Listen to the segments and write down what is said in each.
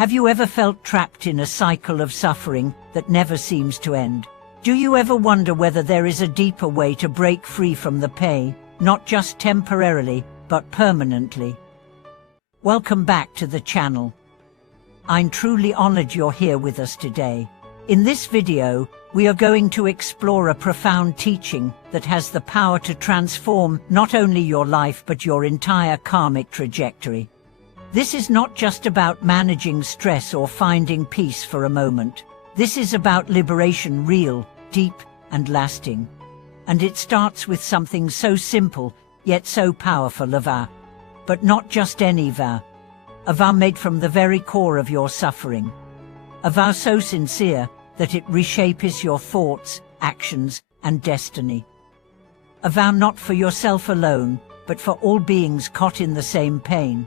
Have you ever felt trapped in a cycle of suffering that never seems to end? Do you ever wonder whether there is a deeper way to break free from the pain, not just temporarily, but permanently? Welcome back to the channel. I'm truly honored you're here with us today. In this video, we are going to explore a profound teaching that has the power to transform not only your life but your entire karmic trajectory. This is not just about managing stress or finding peace for a moment. This is about liberation, real, deep, and lasting. And it starts with something so simple, yet so powerful, a vow. But not just any vow. A vow made from the very core of your suffering. A vow so sincere that it reshapes your thoughts, actions, and destiny. A vow not for yourself alone, but for all beings caught in the same pain.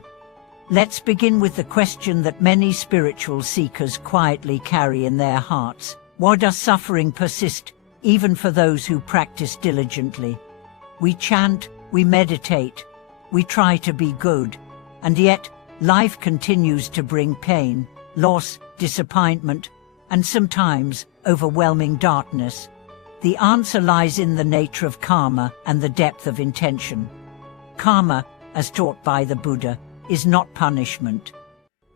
Let's begin with the question that many spiritual seekers quietly carry in their hearts. Why does suffering persist, even for those who practice diligently? We chant, we meditate, we try to be good, and yet life continues to bring pain, loss, disappointment, and sometimes overwhelming darkness. The answer lies in the nature of karma and the depth of intention. Karma, as taught by the Buddha, is not punishment.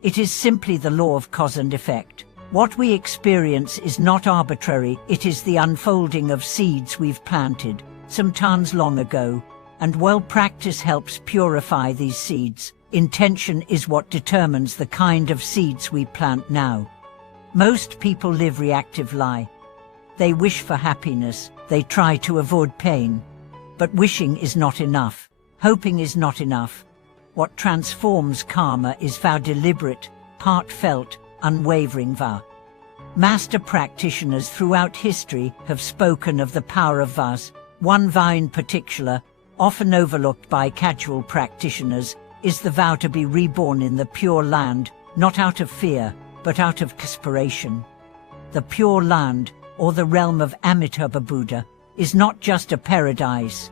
It is simply the law of cause and effect. What we experience is not arbitrary, it is the unfolding of seeds we've planted, sometimes long ago, and while practice helps purify these seeds, intention is what determines the kind of seeds we plant now. Most people live reactive life. They wish for happiness, they try to avoid pain. But wishing is not enough. Hoping is not enough. What transforms karma is vow, deliberate, heartfelt, unwavering vow. Master practitioners throughout history have spoken of the power of vows. One vow in particular, often overlooked by casual practitioners, is the vow to be reborn in the Pure Land, not out of fear, but out of aspiration. The Pure Land, or the realm of Amitabha Buddha, is not just a paradise.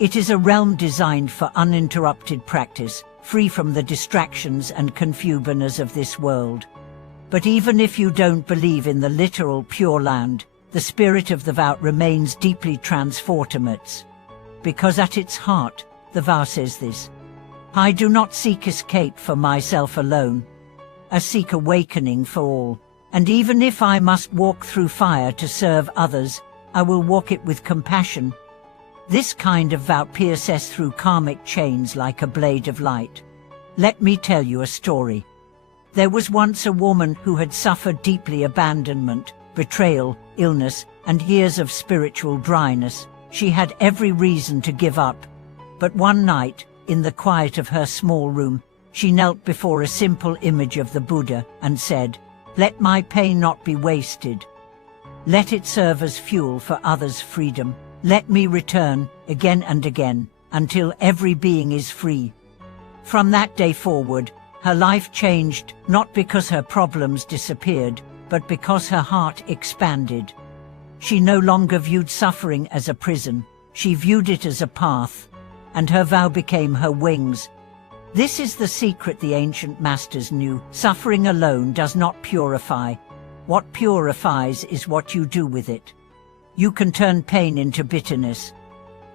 It is a realm designed for uninterrupted practice, free from the distractions and confusions of this world. But even if you don't believe in the literal Pure Land, the spirit of the vow remains deeply transformative. Because at its heart, the vow says this: I do not seek escape for myself alone. I seek awakening for all, and even if I must walk through fire to serve others, I will walk it with compassion. This kind of vow pierces through karmic chains like a blade of light. Let me tell you a story. There was once a woman who had suffered deeply abandonment, betrayal, illness, and years of spiritual dryness. She had every reason to give up. But one night, in the quiet of her small room, she knelt before a simple image of the Buddha and said, "Let my pain not be wasted. Let it serve as fuel for others' freedom. Let me return, again and again, until every being is free." From that day forward, her life changed, not because her problems disappeared, but because her heart expanded. She no longer viewed suffering as a prison, she viewed it as a path, and her vow became her wings. This is the secret the ancient masters knew. Suffering alone does not purify. What purifies is what you do with it. You can turn pain into bitterness,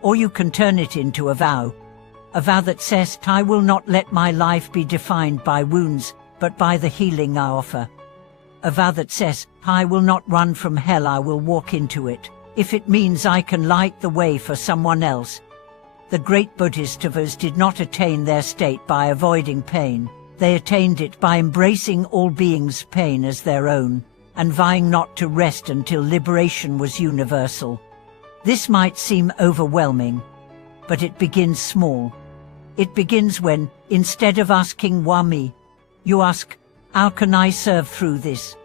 or you can turn it into a vow that says, I will not let my life be defined by wounds, but by the healing I offer. A vow that says, I will not run from hell, I will walk into it, if it means I can light the way for someone else. The great Bodhisattvas did not attain their state by avoiding pain. They attained it by embracing all beings' pain as their own, and vowing not to rest until liberation was universal. This might seem overwhelming, but it begins small. It begins when, instead of asking why me, you ask, how can I serve through this?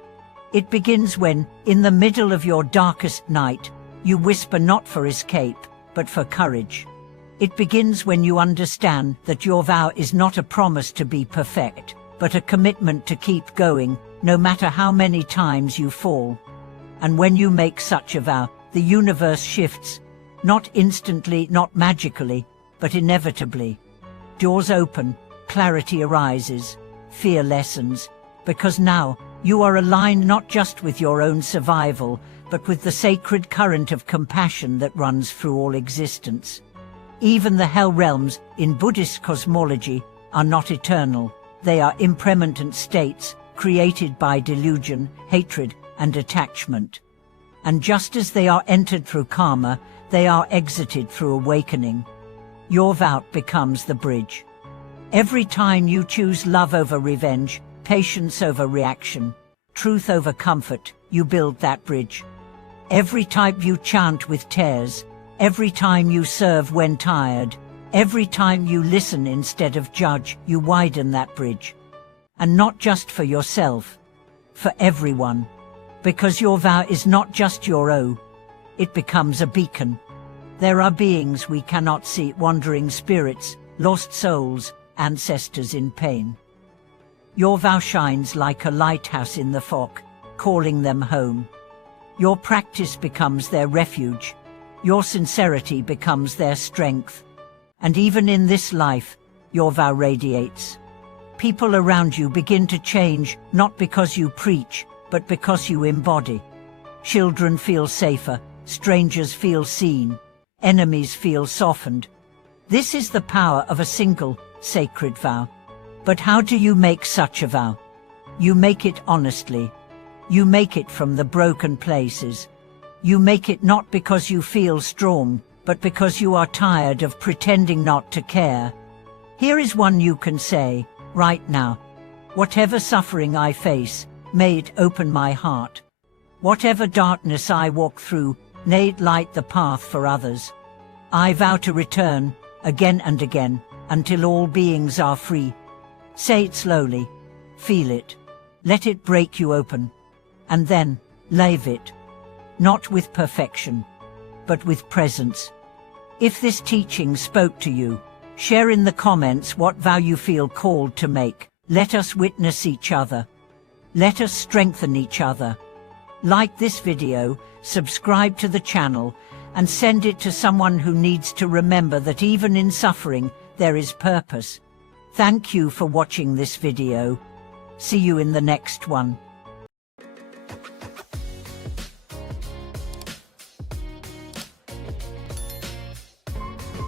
It begins when, in the middle of your darkest night, you whisper not for escape, but for courage. It begins when you understand that your vow is not a promise to be perfect, but a commitment to keep going, no matter how many times you fall. And when you make such a vow, the universe shifts, not instantly, not magically, but inevitably. Doors open, clarity arises, fear lessens, because now you are aligned not just with your own survival, but with the sacred current of compassion that runs through all existence. Even the hell realms in Buddhist cosmology are not eternal. They are impermanent states created by delusion, hatred, and attachment. And just as they are entered through karma, they are exited through awakening. Your vow becomes the bridge. Every time you choose love over revenge, patience over reaction, truth over comfort, you build that bridge. Every time you chant with tears, every time you serve when tired, every time you listen instead of judge, you widen that bridge. And not just for yourself, for everyone. Because your vow is not just your own, it becomes a beacon. There are beings we cannot see, wandering spirits, lost souls, ancestors in pain. Your vow shines like a lighthouse in the fog, calling them home. Your practice becomes their refuge. Your sincerity becomes their strength. And even in this life, your vow radiates. People around you begin to change, not because you preach, but because you embody. Children feel safer, strangers feel seen, enemies feel softened. This is the power of a single, sacred vow. But how do you make such a vow? You make it honestly. You make it from the broken places. You make it not because you feel strong, but because you are tired of pretending not to care. Here is one you can say, right now. Whatever suffering I face, may it open my heart. Whatever darkness I walk through, may it light the path for others. I vow to return, again and again, until all beings are free. Say it slowly, feel it, let it break you open, and then live it, not with perfection, but with presence. If this teaching spoke to you, share in the comments what vow you feel called to make. Let us witness each other. Let us strengthen each other. Like this video, subscribe to the channel, and send it to someone who needs to remember that even in suffering, there is purpose. Thank you for watching this video. See you in the next one.